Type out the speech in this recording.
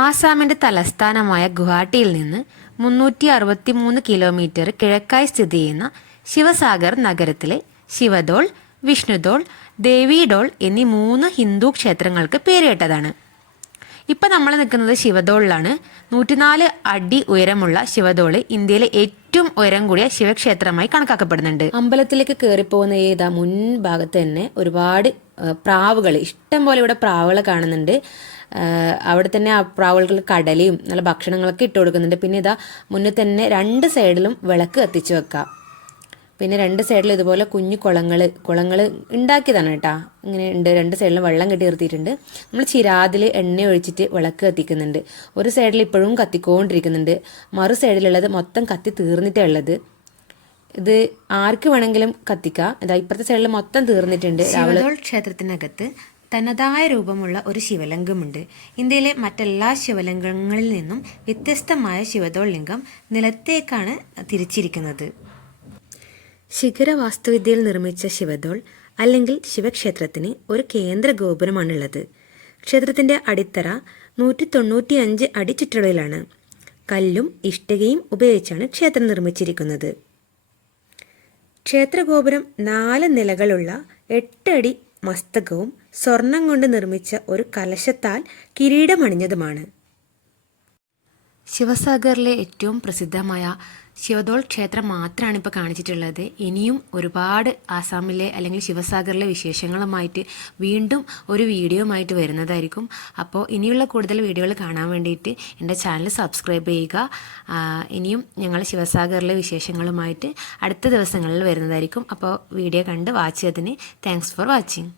ആസാമിന്റെ തലസ്ഥാനമായ ഗുവാഹട്ടിയിൽ നിന്ന് 363 കിലോമീറ്റർ കിഴക്കായി സ്ഥിതി ചെയ്യുന്ന ശിവസാഗർ നഗരത്തിലെ ശിവദോൾ, വിഷ്ണുദോൾ, ദേവിഡോൾ എന്നീ 3 ഹിന്ദു ക്ഷേത്രങ്ങൾക്ക് പേരുകേട്ടതാണ്. ഇപ്പം നമ്മൾ നിൽക്കുന്നത് ശിവദോളിലാണ്. 104 അടി ഉയരമുള്ള ശിവദോള് ഇന്ത്യയിലെ ഏറ്റവും ഉയരം കൂടിയ ശിവക്ഷേത്രമായി കണക്കാക്കപ്പെടുന്നുണ്ട്. അമ്പലത്തിലേക്ക് കയറിപ്പോകുന്ന ഏതാ മുൻഭാഗത്ത് തന്നെ ഒരുപാട് പ്രാവുകൾ, ഇഷ്ടം പോലെ ഇവിടെ പ്രാവുകൾ കാണുന്നുണ്ട്. അവിടെ തന്നെ ആ പ്രാവുകൾക്ക് കടലയും നല്ല ഭക്ഷണങ്ങളൊക്കെ ഇട്ട് കൊടുക്കുന്നുണ്ട്. പിന്നെ ഇതാ മുന്നിൽ തന്നെ 2 സൈഡിലും വിളക്ക് കത്തിച്ചു വെക്കാം. പിന്നെ 2 സൈഡിലും ഇതുപോലെ കുഞ്ഞു കുളങ്ങൾ ഉണ്ടാക്കിയതാണ് കേട്ടോ. ഇങ്ങനെ ഉണ്ട്, 2 സൈഡിലും വെള്ളം കെട്ടി നിർത്തിയിട്ടുണ്ട്. നമ്മൾ ചിരാതിൽ എണ്ണ ഒഴിച്ചിട്ട് വിളക്ക് കത്തിക്കുന്നുണ്ട്. ഒരു സൈഡിൽ ഇപ്പോഴും കത്തിക്കൊണ്ടിരിക്കുന്നുണ്ട്, മറു സൈഡിലുള്ളത് മൊത്തം കത്തി തീർന്നിട്ടുള്ളത്. ഇത് ആർക്ക് വേണമെങ്കിലും കത്തിക്കാം. ഇതാ ഇപ്പുറത്തെ സൈഡിൽ മൊത്തം തീർന്നിട്ടുണ്ട്. ശിവദോൾ ക്ഷേത്രത്തിനകത്ത് തനതായ രൂപമുള്ള ഒരു ശിവലിംഗമുണ്ട്. ഇന്ത്യയിലെ മറ്റെല്ലാ ശിവലിംഗങ്ങളിൽ നിന്നും വ്യത്യസ്തമായ ശിവദോൾ ലിംഗം നിലത്തേക്കാണ് തിരിച്ചിരിക്കുന്നത്. ശിഖര വാസ്തുവിദ്യയിൽ നിർമ്മിച്ച ശിവദോൾ അല്ലെങ്കിൽ ശിവക്ഷേത്രത്തിന് ഒരു കേന്ദ്ര ഗോപുരമാണുള്ളത്. ക്ഷേത്രത്തിന്റെ അടിത്തറ 195 അടി ചുറ്റളവിലാണ്. കല്ലും ഇഷ്ടികയും ഉപയോഗിച്ചാണ് ക്ഷേത്രം നിർമ്മിച്ചിരിക്കുന്നത്. ക്ഷേത്രഗോപുരം 4 നിലകളുള്ള 8 അടി മസ്തകവും സ്വർണം കൊണ്ട് നിർമ്മിച്ച ഒരു കലശത്താൽ കിരീടമണിഞ്ഞതുമാണ്. ശിവസാഗറിലെ ഏറ്റവും പ്രസിദ്ധമായ ശിവദോൾ ക്ഷേത്രം മാത്രമാണ് ഇപ്പോൾ കാണിച്ചിട്ടുള്ളത്. ഇനിയും ഒരുപാട് ആസാമിലെ അല്ലെങ്കിൽ ശിവസാഗറിലെ വിശേഷങ്ങളുമായിട്ട് വീണ്ടും ഒരു വീഡിയോയുമായിട്ട് വരുന്നതായിരിക്കും. അപ്പോൾ ഇനിയുള്ള കൂടുതൽ വീഡിയോകൾ കാണാൻ വേണ്ടിയിട്ട് എൻ്റെ ചാനൽ സബ്സ്ക്രൈബ് ചെയ്യുക. ഇനിയും ഞങ്ങൾ ശിവസാഗറിലെ വിശേഷങ്ങളുമായിട്ട് അടുത്ത ദിവസങ്ങളിൽ വരുന്നതായിരിക്കും. അപ്പോൾ വീഡിയോ കണ്ട് വാച്ച് ചെയ്തതിന് താങ്ക്സ് ഫോർ വാച്ചിങ്.